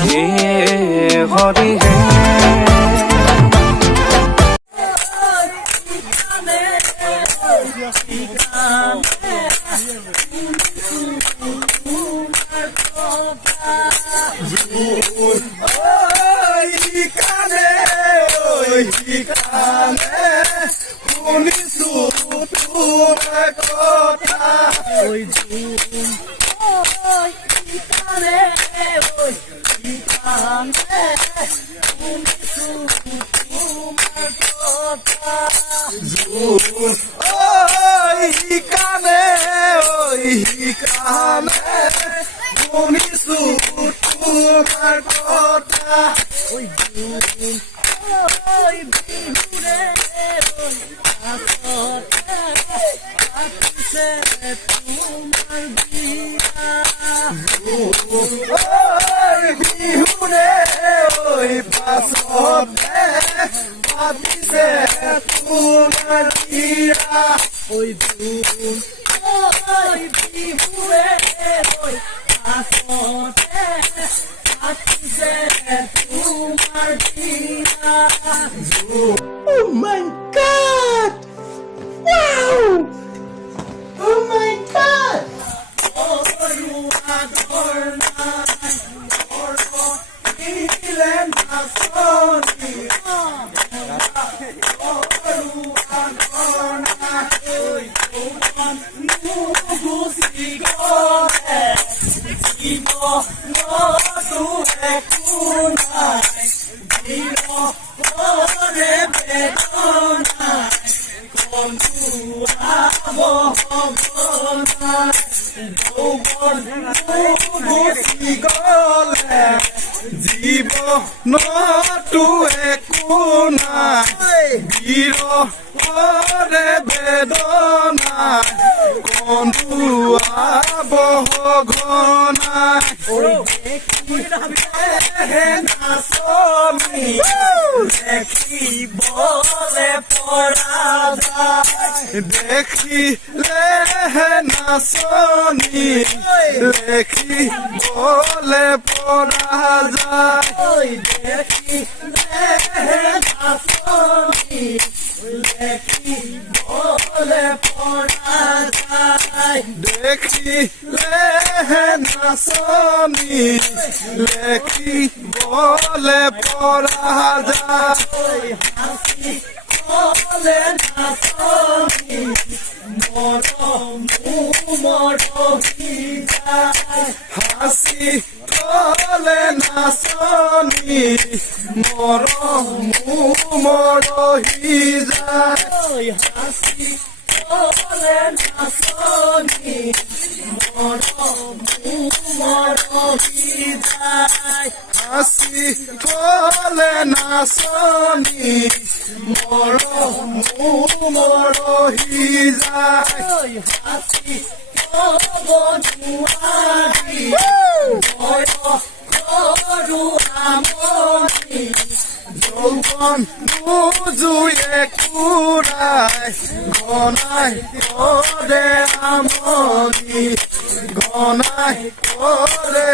হে হৰি হে Oh my God! Wow! Oh my God! জীৱনতো একো নাই বিৰহৰে বেদনাই কন্দুৱাব ঘনাই নাচনি দেখিবলে পৰা যায় দেখিলেহে নাচনি দেখিবলে পৰা যায় দেখিলেহে নাচনি দেখিবলে পৰা যায় দেখিলেহে নাচনি দেখিবলে পৰা যায় হাচিবলে নাচনি মৰহি যায় হাসি তলে নাচনি মৰহি যায় হাসি তলে নাচনি মৰহি যায় হাসি তলে নাচনি মৰহি যায় হাসি যৌবন বুজুয়ে কুৰাই ঘনাই কৰে আমনি ঘনাই কৰে